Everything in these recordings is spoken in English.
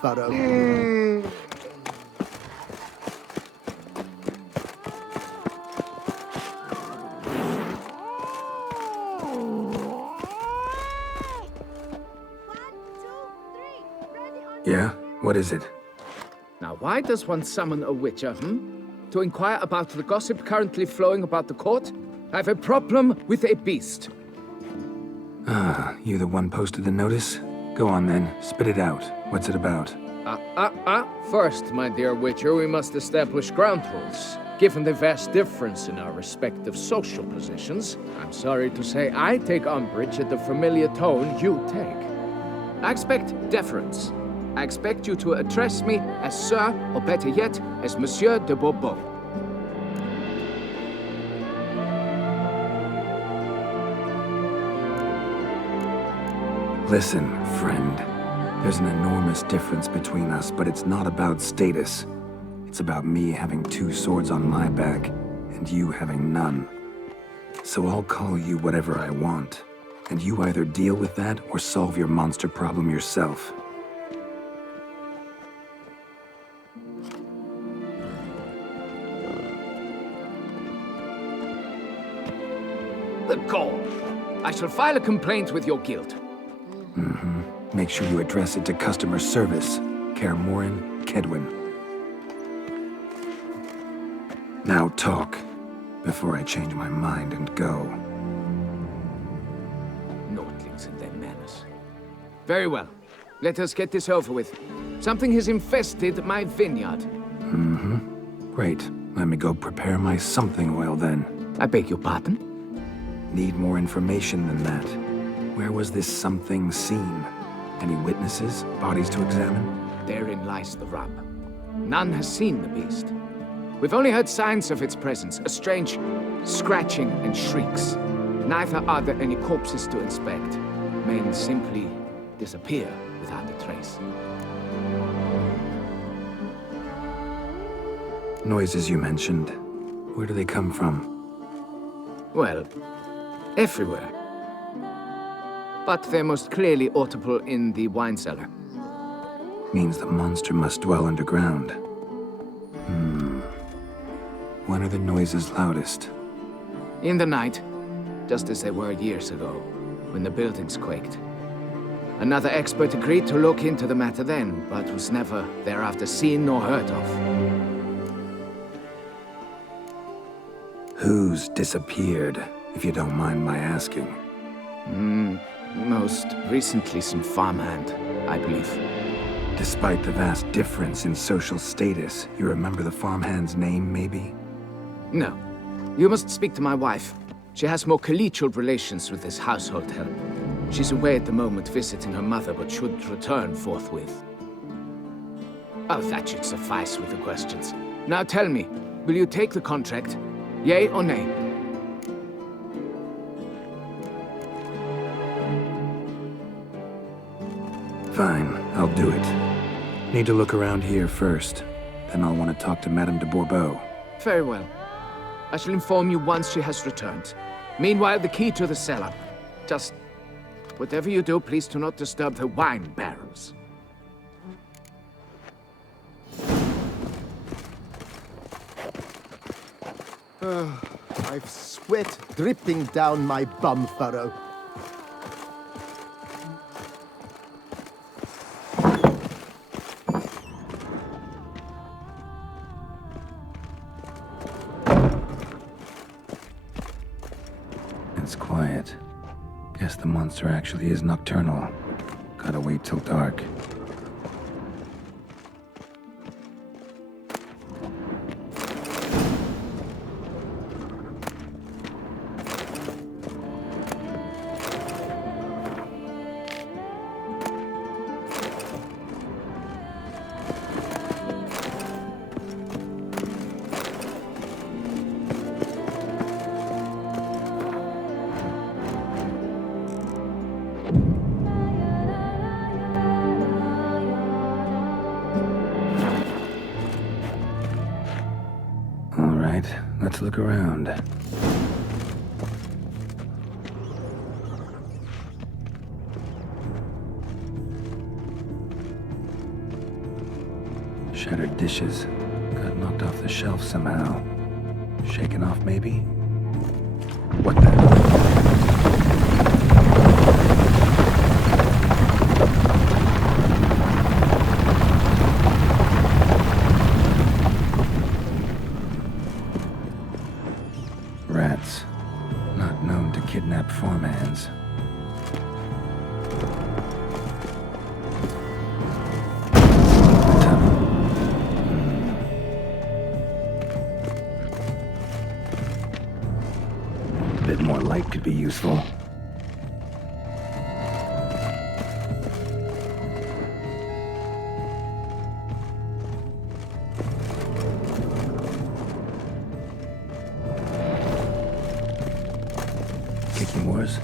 furrow. Yeah? What is it? Now, why does one summon a witcher, To inquire about the gossip currently flowing about the court? I have a problem with a beast. Ah, you the one posted the notice? Go on then, spit it out. What's it about? First, my dear witcher, we must establish ground rules. Given the vast difference in our respective social positions, I'm sorry to say I take umbrage at the familiar tone you take. I expect deference. I expect you to address me as Sir, or better yet, as Monsieur de Bourbeau. Listen, friend. There's an enormous difference between us, but it's not about status. It's about me having two swords on my back, and you having none. So I'll call you whatever I want, and you either deal with that or solve your monster problem yourself. The gall! I shall file a complaint with your guild. Make sure you address it to customer service. Kaer Morhen, Kedwin. Now talk, before I change my mind and go. Nordlings and their manners. Very well. Let us get this over with. Something has infested my vineyard. Great. Let me go prepare my something oil then. I beg your pardon? Need more information than that. Where was this something seen? Any witnesses? Bodies to examine? Therein lies the rub. None has seen the beast. We've only heard signs of its presence, a strange scratching and shrieks. Neither are there any corpses to inspect. Men simply disappear without a trace. Noises you mentioned. Where do they come from? Well, everywhere. But they're most clearly audible in the wine cellar. Means the monster must dwell underground. When are the noises loudest? In the night, just as they were years ago, when the buildings quaked. Another expert agreed to look into the matter then, but was never thereafter seen nor heard of. Who's disappeared, if you don't mind my asking? Most recently some farmhand, I believe. Despite the vast difference in social status, you remember the farmhand's name, maybe? No. You must speak to my wife. She has more collegial relations with this household help. She's away at the moment visiting her mother, but should return forthwith. Oh, that should suffice with the questions. Now tell me, will you take the contract? Yea or nay? Fine, I'll do it. Need to look around here first. Then I'll want to talk to Madame de Bourbeau. Very well. I shall inform you once she has returned. Meanwhile, the key to the cellar. Just whatever you do, please do not disturb the wine barrels. I've sweat dripping down my bum furrow. It's quiet. Guess the monster actually is nocturnal. Gotta wait till dark. Let's look around. Shattered dishes. Got knocked off the shelf somehow. Shaken off, maybe? What the... Rats. Not known to kidnap farmhands. A bit more light could be useful. Kicking wars.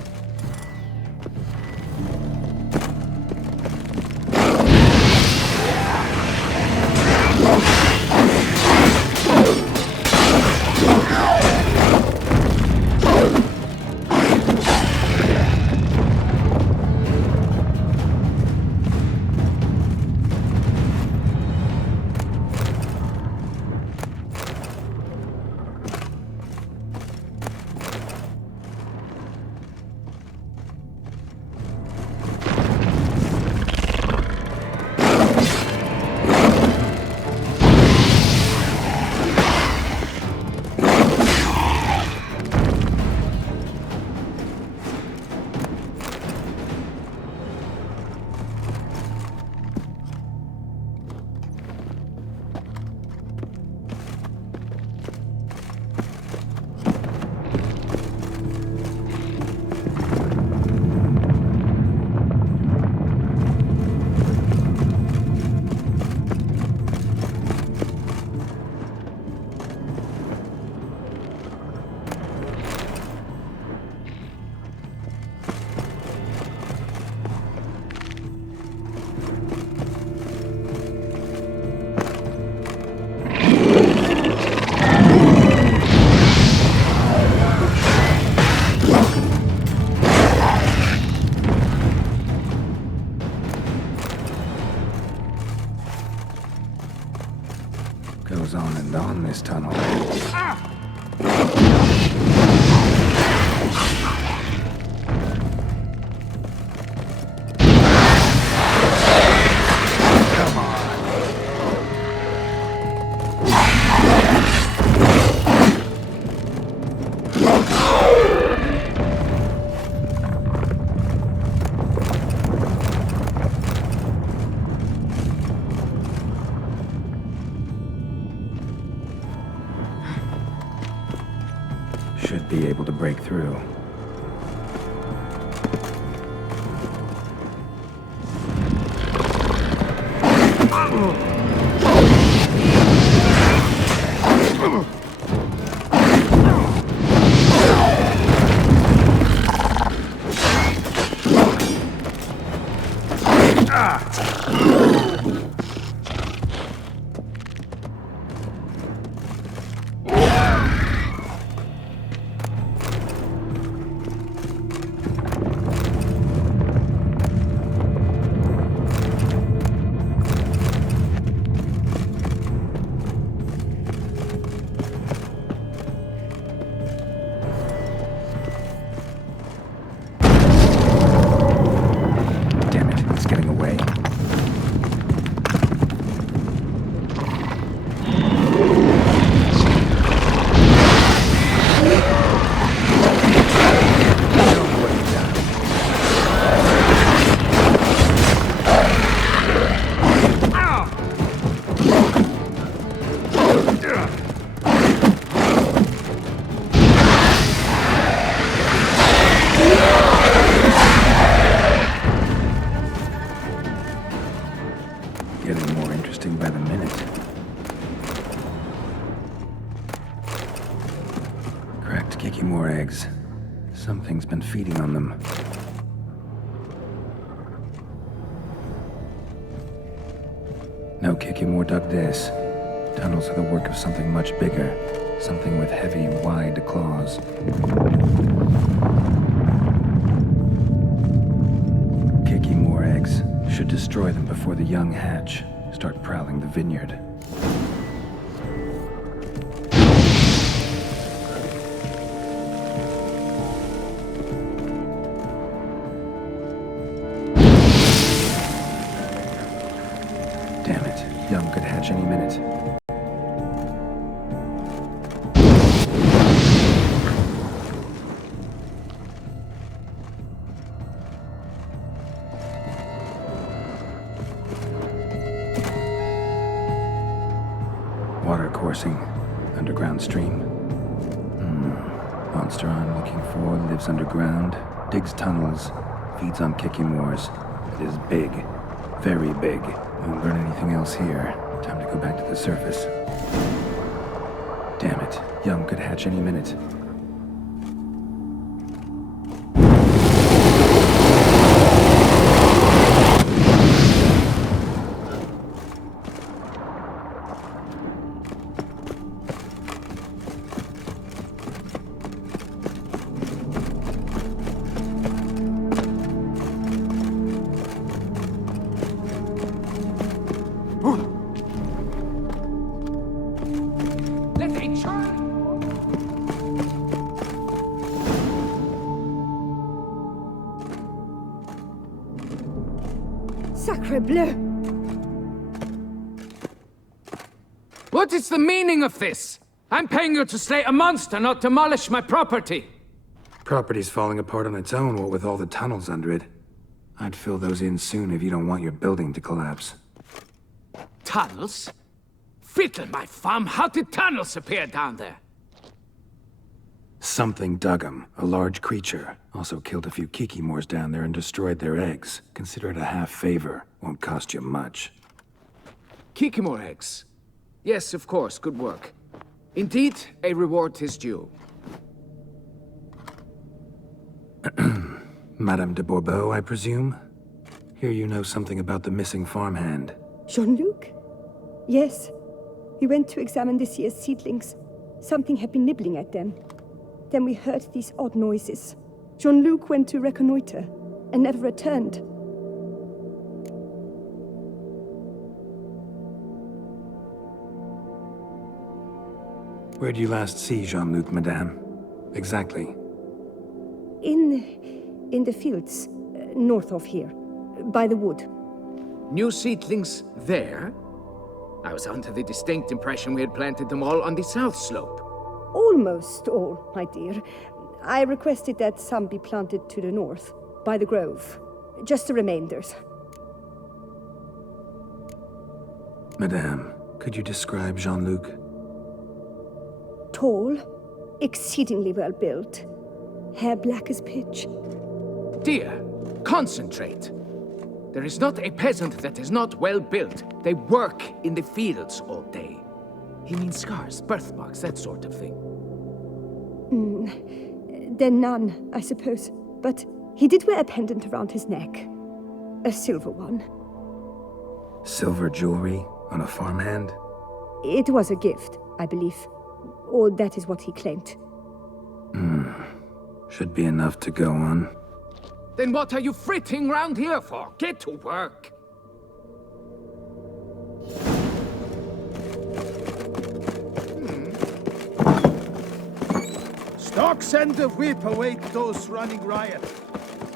Goes on and on, this tunnel. Should be able to break through. Getting more interesting by the minute. Cracked Kikimore eggs. Something's been feeding on them. No Kikimore dug this. Tunnels are the work of something much bigger. Something with heavy, wide claws. Kikimore eggs. Should destroy them before the young hatch. start prowling the vineyard. Damn it, Young could hatch any minute. Water coursing. Underground stream. Monster I'm looking for lives underground, digs tunnels, feeds on kicking wars. It is big. Very big. Won't learn anything else here. Time to go back to the surface. Damn it. Young could hatch any minute. Sacre bleu! What is the meaning of this? I'm paying you to slay a monster, not demolish my property. Property's falling apart on its own, what with all the tunnels under it. I'd fill those in soon if you don't want your building to collapse. Tunnels? Fiddle my thumb, how did tunnels appear down there? Something dug 'em. A large creature. Also killed a few kikimors down there and destroyed their eggs. Consider it a half favor. Won't cost you much. Kikimor eggs. Yes, of course, good work. Indeed, a reward is due. Madame de Bourbeau, I presume? Hear you know something about the missing farmhand. Jean-Luc? Yes. We went to examine this year's seedlings. Something had been nibbling at them. Then we heard these odd noises. Jean-Luc went to reconnoiter and never returned. Where'd you last see Jean-Luc, madame? Exactly. In the fields, north of here, by the wood. New seedlings there? I was under the distinct impression we had planted them all on the south slope. Almost all, my dear. I requested that some be planted to the north, by the grove. Just the remainders. Madame, could you describe Jean-Luc? Tall, exceedingly well built. Hair black as pitch. Dear, concentrate. There is not a peasant that is not well built. They work in the fields all day. He means scars, birthmarks, that sort of thing. Then none, I suppose. But he did wear a pendant around his neck. A silver one. Silver jewelry on a farmhand? It was a gift, I believe. Or that is what he claimed. Should be enough to go on. Then what are you fritting round here for? Get to work! Stocks and the whip await those running riot.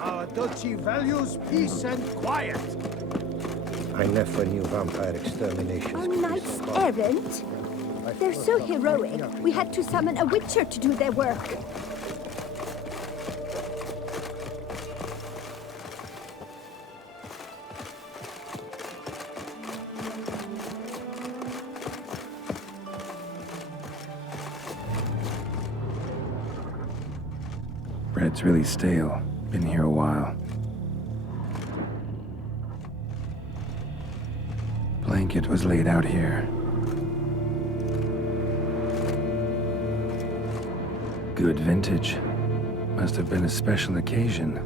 Our duchy values peace and quiet. I never knew vampire extermination. Our knights errant? They're so heroic, we had to summon a witcher to do their work. Bread's really stale. Been here a while. Blanket was laid out here. Good vintage. Must have been a special occasion.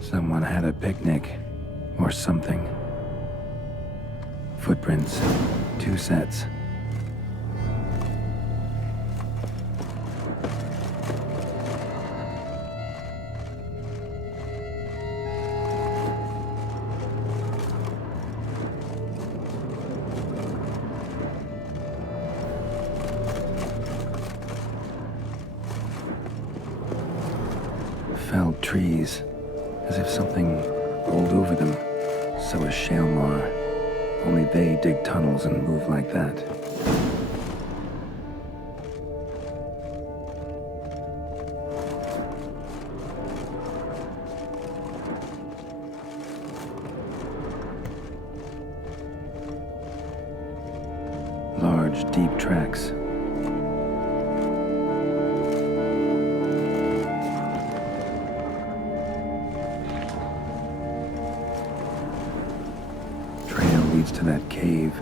Someone had a picnic. Or something. Footprints. 2 sets. trees, as if something rolled over them. So is Shaelmaar. Only they dig tunnels and move like that. Large, deep tracks. Trail leads to that cave.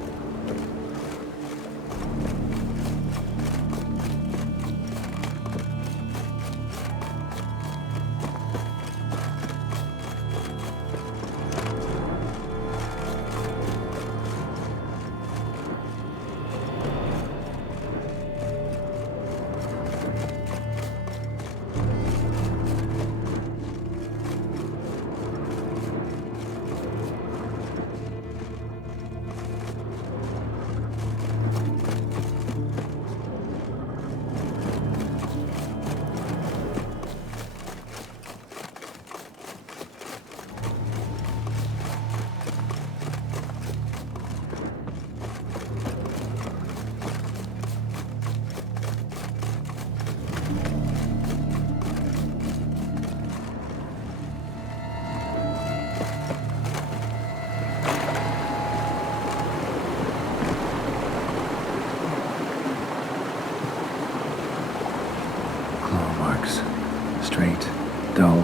Straight, dull,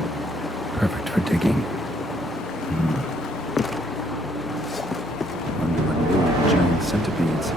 perfect for digging. Wonder what lured giant centipedes.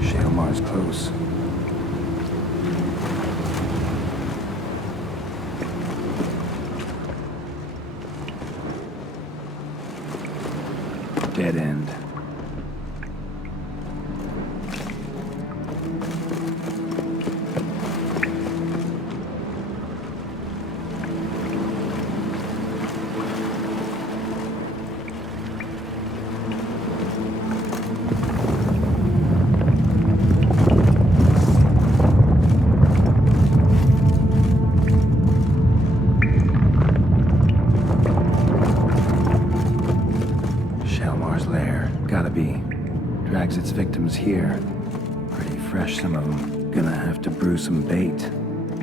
Shaelmaar's close. Dead end. fresh, some of them. Gonna have to brew some bait.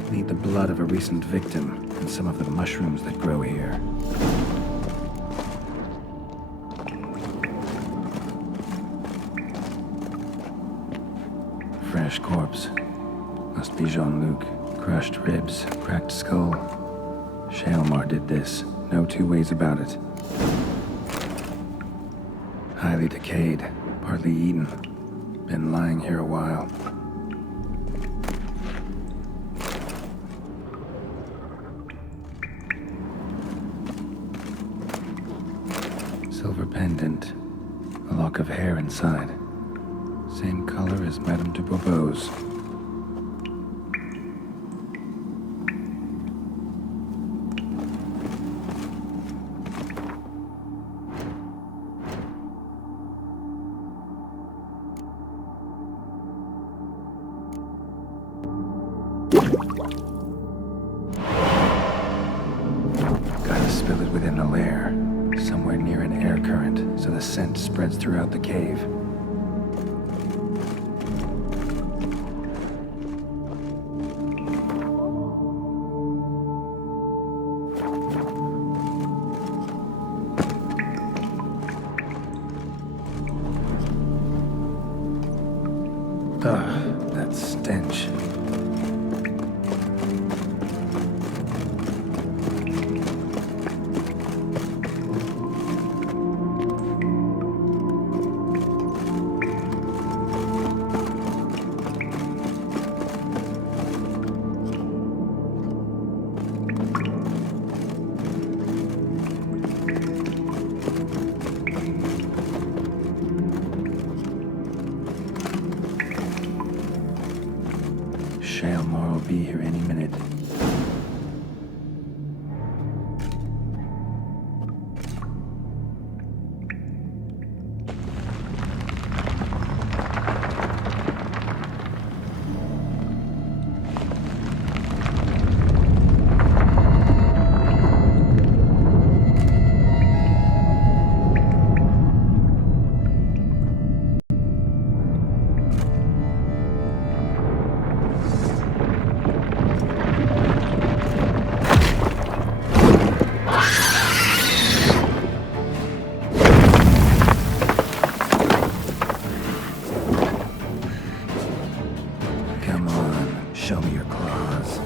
Need the blood of a recent victim and some of the mushrooms that grow here. Fresh corpse. Must be Jean-Luc. Crushed ribs, cracked skull. Shaelmaar did this. No two ways about it. Highly decayed, partly eaten. Been lying here a while. Silver pendant. A lock of hair inside. Same color as Madame de Bourbeau's. Gotta spill it within the lair, somewhere near an air current, so the scent spreads throughout the cave. Ugh, that stench. Shaelmaar will be here any minute. Come on, show me your claws.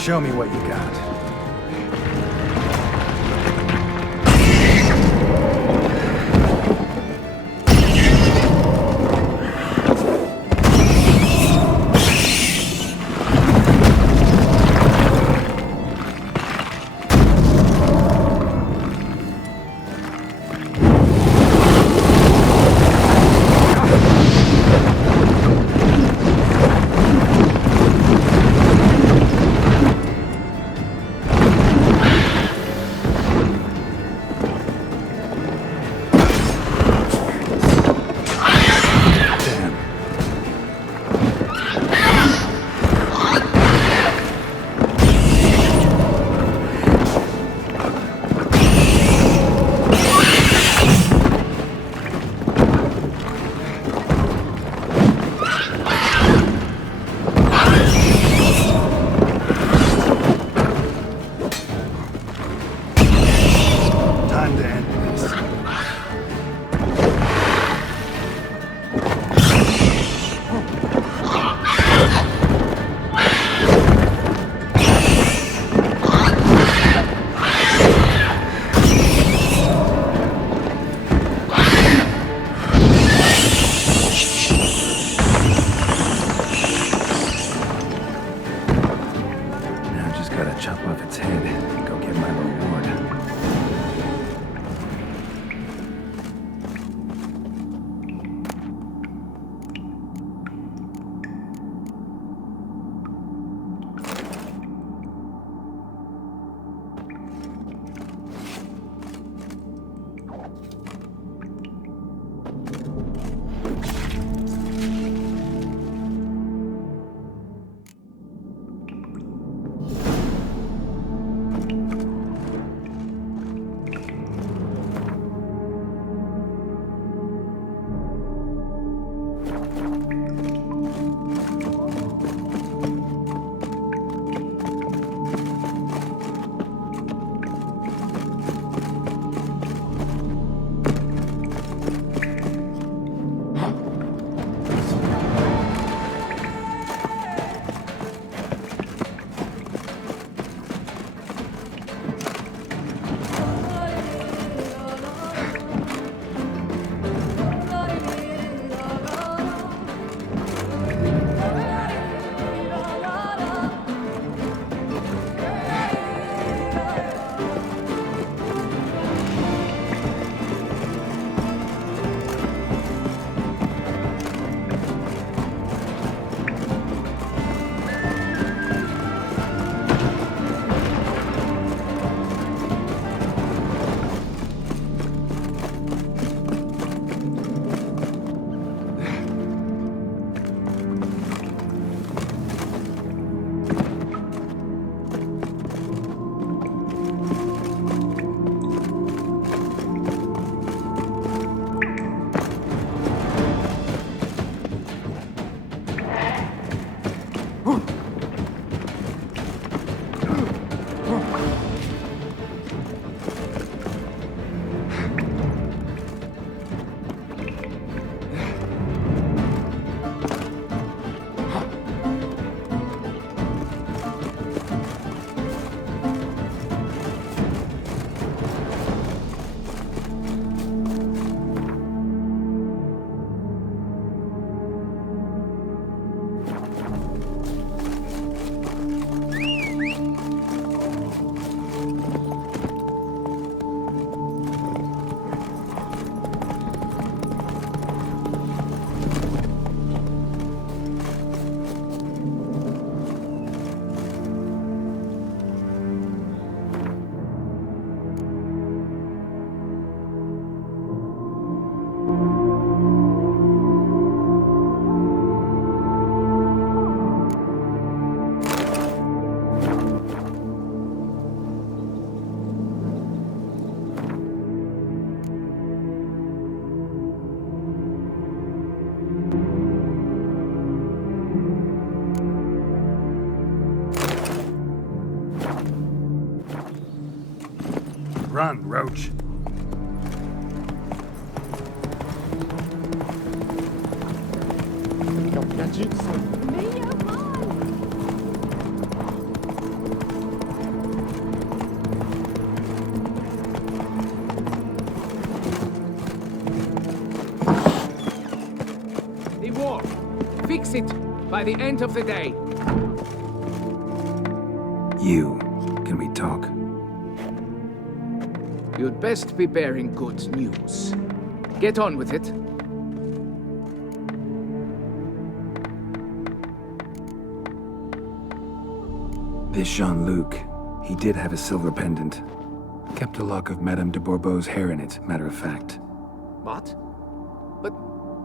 Show me what you got. chop off its head and go get my reward. Run, Roach. The war. Fix it by the end of the day. You. Can we talk? You'd best be bearing good news. Get on with it. This Jean-Luc, he did have a silver pendant. Kept a lock of Madame de Bourbeau's hair in it, matter of fact. What? But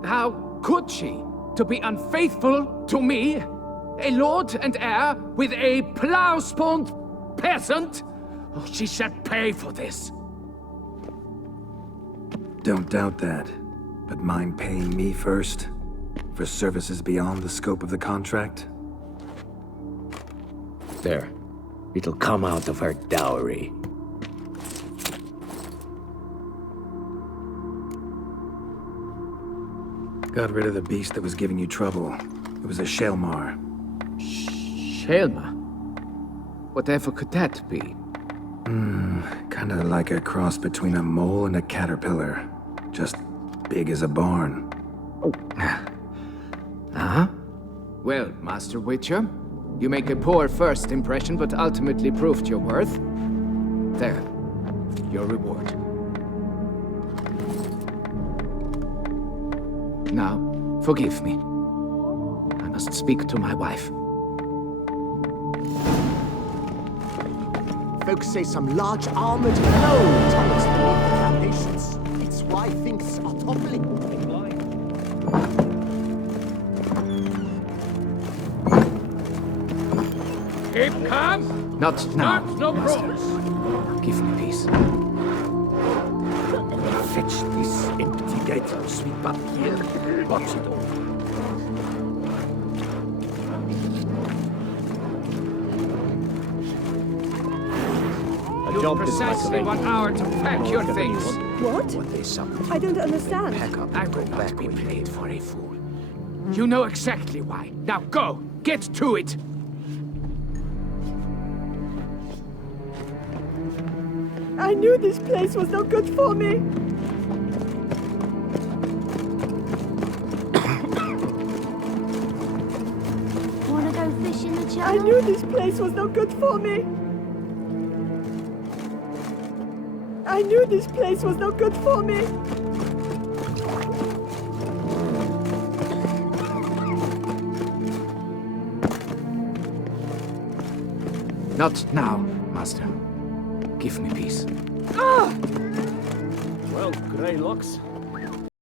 how could she? To be unfaithful to me? A lord and heir with a plow-spawned peasant? Oh, she shall pay for this. Don't doubt that. But mind paying me first? For services beyond the scope of the contract? There. It'll come out of her dowry. Got rid of the beast that was giving you trouble. It was a Shaelmaar. Shaelmaar? Whatever could that be? Kinda like a cross between a mole and a caterpillar. Just big as a barn. Uh-huh. Well, Master Witcher, You make a poor first impression, but ultimately proved your worth. There. Your reward. Now, forgive me. I must speak to my wife. Folks say some large armored foe tunnels beneath the foundations. It's why things are toppling. Keep calm! Not now, no Master. Give me peace. Fetch this empty gate and sweep up here. Watch it all. You have precisely 1 hour to pack your things. What? They summon. I don't understand. Pack up I and go will back not be with me. played for a fool. You know exactly why. Now go! Get to it! I knew this place was no good for me. Wanna go fish in the channel? I knew this place was no good for me. I knew this place was no good for me. Not now, Master. Give me peace. Well, Greylocks,